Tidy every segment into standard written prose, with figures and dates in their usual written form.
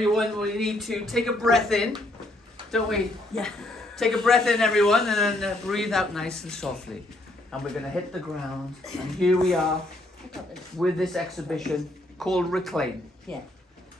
Everyone, we need to take a breath in, don't we? Yeah. Take a breath in, everyone, and then breathe out nice and softly. And we're going to hit the ground. And here we are with this exhibition called Reclaim. Yeah.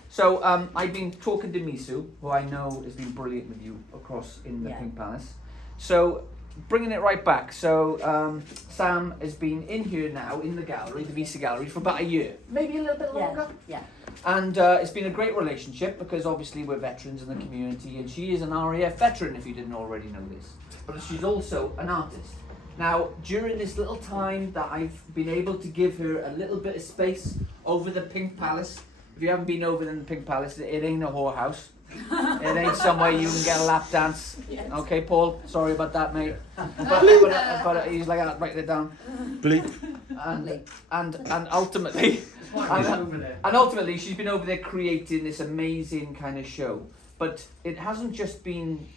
So I've been talking to Misu, who I know has been brilliant with you across in the Pink Palace. So bringing it right back. So Sam has been in here now in the gallery, the Visa Gallery, for about a year, maybe a little bit longer. Yeah. And it's been a great relationship because obviously we're veterans in the community, and she is an RAF veteran if you didn't already know this. But she's also an artist. Now, during this little time that I've been able to give her a little bit of space over the Pink Palace, if you haven't been over in the Pink Palace, it ain't a whorehouse. It ain't somewhere you can get a lap dance. Yes. Okay, Paul, sorry about that, mate. But he's like, write it down. Bleep. And ultimately... And ultimately, she's been over there creating this amazing kind of show. But it hasn't just been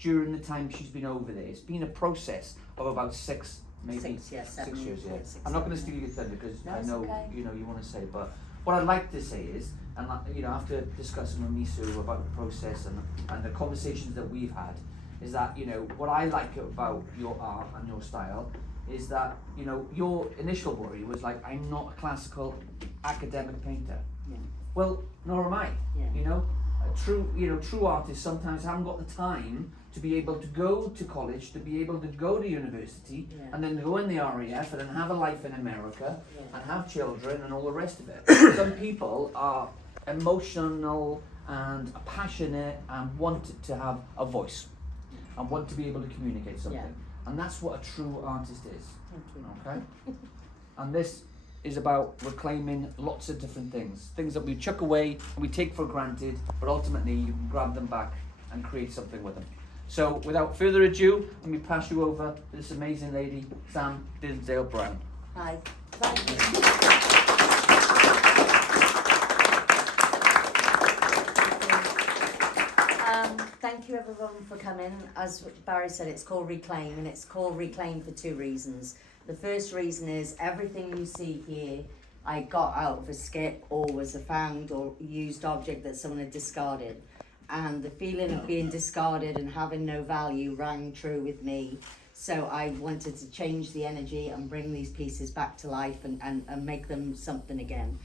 during the time she's been over there. It's been a process of about 6 years. Yeah. 6 years. Yeah. I'm not going to steal your thunder because I know you want to say. But what I'd like to say is, and after discussing with Misu about the process and the conversations that we've had, is that what I like about your art and your style is that your initial worry was like, I'm not a classical academic painter. Yeah. Well, nor am I. Yeah. True artists sometimes haven't got the time to be able to go to college, to be able to go to university, and then go in the RAF and then have a life in America and have children and all the rest of it. Some people are emotional and passionate and want to have a voice and want to be able to communicate something. Yeah. And that's what a true artist is. Okay? And this is about reclaiming lots of different things that we chuck away and we take for granted, but ultimately you can grab them back and create something with them. So without further ado, let me pass you over to this amazing lady, Sam Dinsdale Brown. Hi. Thank you. Thank you everyone for coming. As Barry said, it's called Reclaim, and it's called Reclaim for 2 reasons. The first reason is everything you see here I got out of a skip or was a found or used object that someone had discarded. And the feeling of being discarded and having no value rang true with me. So I wanted to change the energy and bring these pieces back to life and make them something again.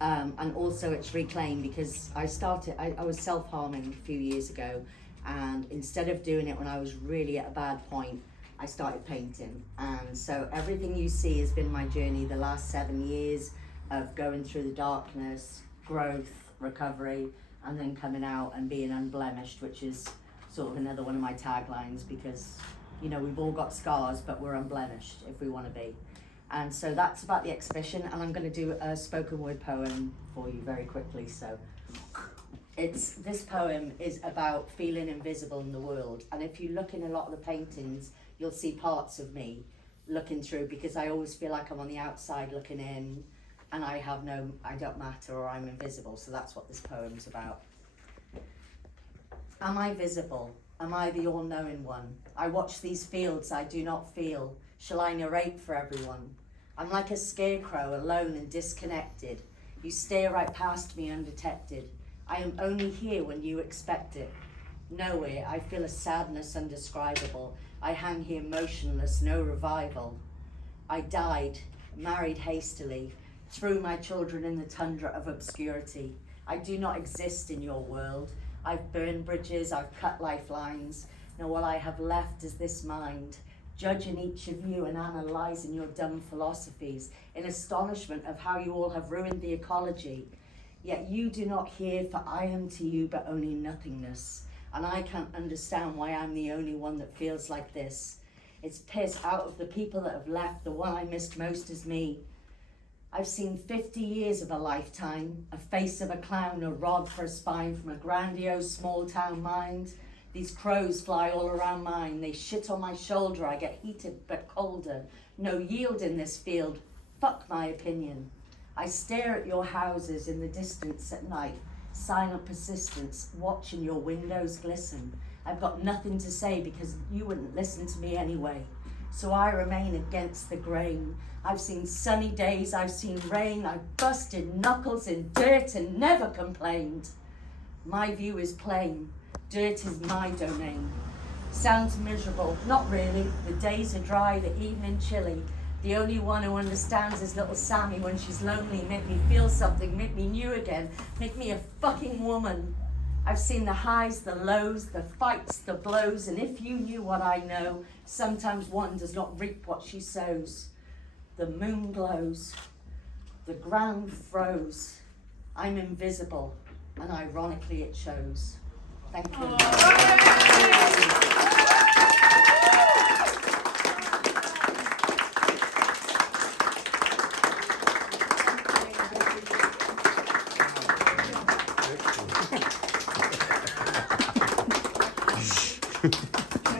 And also it's Reclaim because I was self-harming a few years ago, and instead of doing it when I was really at a bad point, I started painting. And so everything you see has been my journey the last 7 years of going through the darkness, growth, recovery, and then coming out and being unblemished, which is sort of another one of my taglines because, we've all got scars, but we're unblemished if we want to be. And so that's about the exhibition, and I'm going to do a spoken word poem for you very quickly. So this poem is about feeling invisible in the world, and if you look in a lot of the paintings, you'll see parts of me looking through because I always feel like I'm on the outside looking in, and I don't matter or I'm invisible. So that's what this poem's about. Am I visible? Am I the all-knowing one? I watch these fields I do not feel. Shall I narrate for everyone? I'm like a scarecrow, alone and disconnected. You stare right past me undetected. I am only here when you expect it. Nowhere, I feel a sadness undescribable. I hang here motionless, no revival. I died, married hastily, threw my children in the tundra of obscurity. I do not exist in your world. I've burned bridges, I've cut lifelines. Now all I have left is this mind, judging each of you and analysing your dumb philosophies in astonishment of how you all have ruined the ecology. Yet you do not hear, for I am to you but only nothingness. And I can't understand why I'm the only one that feels like this. It's piss out of the people that have left, the one I missed most is me. I've seen 50 years of a lifetime, a face of a clown, a rod for a spine from a grandiose small town mind. These crows fly all around mine, they shit on my shoulder, I get heated but colder. No yield in this field, fuck my opinion. I stare at your houses in the distance at night, silent persistence, watching your windows glisten. I've got nothing to say because you wouldn't listen to me anyway. So I remain against the grain. I've seen sunny days, I've seen rain, I've busted knuckles in dirt and never complained. My view is plain. Dirt is my domain. Sounds miserable. Not really. The days are dry, the evening chilly. The only one who understands is little Sammy when she's lonely. Make me feel something, make me new again, make me a fucking woman. I've seen the highs, the lows, the fights, the blows, and if you knew what I know, sometimes one does not reap what she sows. The moon glows, the ground froze. I'm invisible, and ironically it shows. Thank you.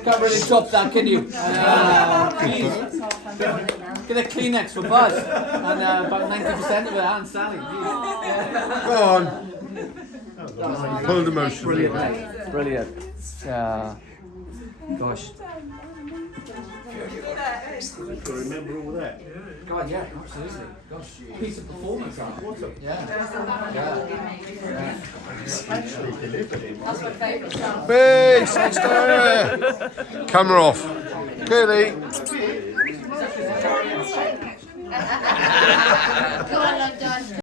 Can't really top that, can you? Please. Get a Kleenex for Buzz. And about 90% of it, Aunt Sally. Go on. Pull the motion. Brilliant. Brilliant. Gosh. Remember all that? God, yeah, absolutely. Gosh, piece of performance art. Yeah. That's my favourite song. Hey, sister! Camera off. Curly. Go on, London.